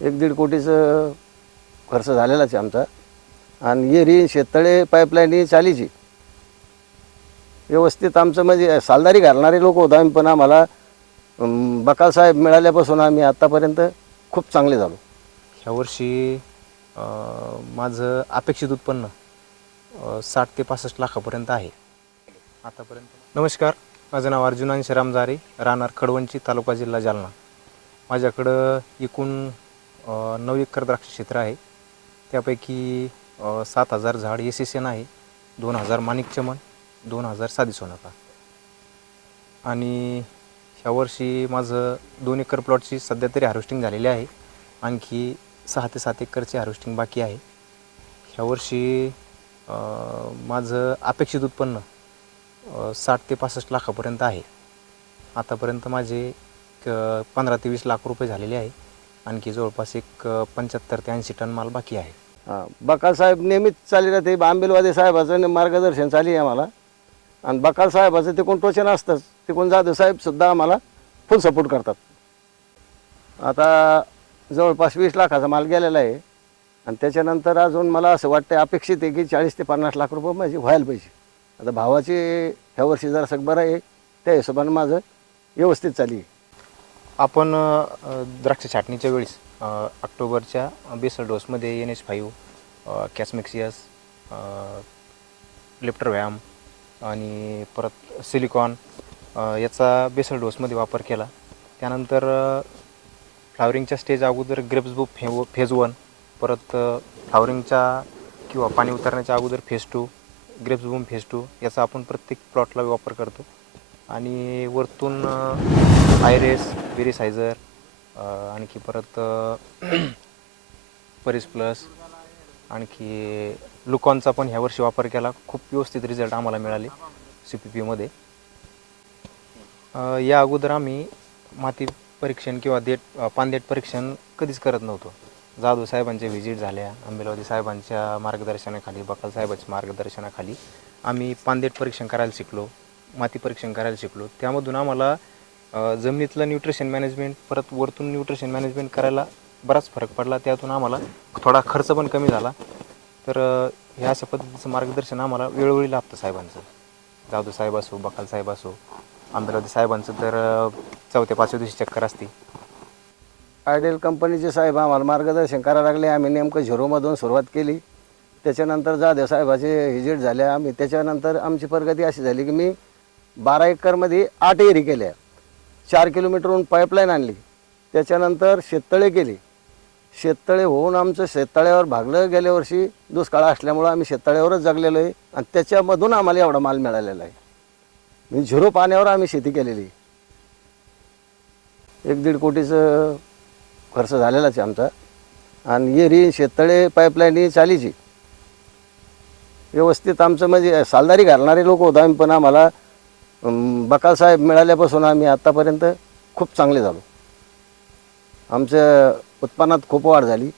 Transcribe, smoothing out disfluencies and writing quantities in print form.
1-1.5 कोटीचं खर्च झालेलाच आहे आमचा. आणि विहिरी, शेततळे, पाईपलाईन ही चालीची व्यवस्थित आमचं म्हणजे सालदारी घालणारे लोक होतो आम्ही, पण आम्हाला बकाल साहेब मिळाल्यापासून आम्ही आत्तापर्यंत खूप चांगले झालो. ह्या वर्षी माझं अपेक्षित उत्पन्न 60 ते 65 लाखापर्यंत आहे आतापर्यंत. नमस्कार, माझं नाव अर्जुन शरामजारे, राहणार खडवंची, तालुका जिल्हा जालना. माझ्याकडं एकूण 9 एकर द्राक्ष क्षेत्र आहे. त्यापैकी 7,000 झाड SSN आहे, 2,000 माणिक चमन, 2,000 साधी सोनाका. आणि ह्या वर्षी माझं 2 एकर प्लॉटची सध्या तरी हार्वेस्टिंग झालेली आहे. आणखी 6 ते 7 एकरची हार्वेस्टिंग बाकी आहे. ह्या वर्षी माझं अपेक्षित उत्पन्न 60 ते 65 लाखापर्यंत आहे. आतापर्यंत माझे 15 ते 20 लाख रुपये झालेले आहे. आणखी जवळपास एक 75 ते 80 टन माल बाकी आहे. बकाल साहेब नेहमीच चालू राहते. आंबेलवादी साहेबाचं मार्गदर्शन चालू आहे आम्हाला. आणि बकाल साहेबाचं तिकडून टोचन असतंच, तिकडून जाधव साहेबसुद्धा आम्हाला फुल सपोर्ट करतात. आता जवळपास 20 लाखाचा माल गेलेला आहे. आणि त्याच्यानंतर अजून मला असं वाटतं अपेक्षित आहे की 40 ते 50 लाख रुपये माझे व्हायला पाहिजे. आता भावाचे ह्या वर्षी जरासं बरं आहे, त्या हिशोबाने माझं व्यवस्थित चालू आहे. आपण द्राक्ष छाटणीच्या वेळेस ऑक्टोबरच्या बेसल डोसमध्ये NH5, कॅसमिक्सियस, लेप्टर व्यायाम आणि परत सिलिकॉन याचा बेसल डोसमध्ये वापर केला. त्यानंतर फ्लावरिंगच्या स्टेज अगोदर ग्रेप्स बुक फेज 1, परत फ्लावरिंगच्या किंवा पाणी उतरण्याच्या अगोदर फेज 2, ग्रेप्स बूम फेज 2 याचा आपण प्रत्येक प्लॉटला वापर करतो. आणि वरतून आयरेस, बेरिसायझर, आणखी परत परिस प्लस, आणखी लुकॉनचा पण ह्या वर्षी वापर केला. खूप व्यवस्थित रिझल्ट आम्हाला मिळाले CPPमध्ये. या अगोदर आम्ही माती परीक्षण किंवा पानदेट परीक्षण कधीच करत नव्हतो. जाधव साहेबांच्या व्हिजिट झाल्या, आंबेलवादी साहेबांच्या मार्गदर्शनाखाली, बकाल साहेबांच्या मार्गदर्शनाखाली आम्ही पानदेट परीक्षण करायला शिकलो, माती परीक्षण करायला शिकलो. त्यामधून आम्हाला जमिनीतलं न्यूट्रिशन मॅनेजमेंट, परत वरतून न्यूट्रिशन मॅनेजमेंट करायला बराच फरक पडला. त्यातून आम्हाला थोडा खर्च पण कमी झाला. तर ह्या अशा पद्धतीचं मार्गदर्शन आम्हाला वेळोवेळी लाभतं साहेबांचं. जाधव साहेब असो, बकाल साहेब असो, आंबेलवादी साहेबांचं तर 4थ्या-5व्या दिवशी चक्कर असते. आयडियल कंपनीचे साहेब आम्हाला मार्गदर्शन करायला लागले. आम्ही नेमकं झिरोमधून सुरुवात केली. त्याच्यानंतर जाधव साहेबाचे व्हिजिट झाले. आम्ही त्याच्यानंतर आमची प्रगती अशी झाली की मी 12 एकरमध्ये 8 एरी केल्या, 4 किलोमीटरहून पाईपलाईन आणली. त्याच्यानंतर शेततळे केली. शेततळे होऊन आमचं शेततळ्यावर भागलं. गेल्या वर्षी दुष्काळ असल्यामुळं आम्ही शेततळ्यावरच जगलेलो आहे. आणि त्याच्यामधून आम्हाला एवढा माल मिळालेला आहे. म्हणजे झिरो पाण्यावर आम्ही शेती केलेली. 1-1.5 कोटीचं खर्च झालेलाच आहे आमचा. आणि विहिरी, शेततळे, पाईपलाईन ही चालीची व्यवस्थित आमचं म्हणजे सालदारी घालणारे लोक होतो आम्ही, पण आम्हाला बकाल साहेब मिळाल्यापासून आम्ही आत्तापर्यंत खूप चांगले झालो. आमच्या उत्पन्नात खूप वाढ झाली.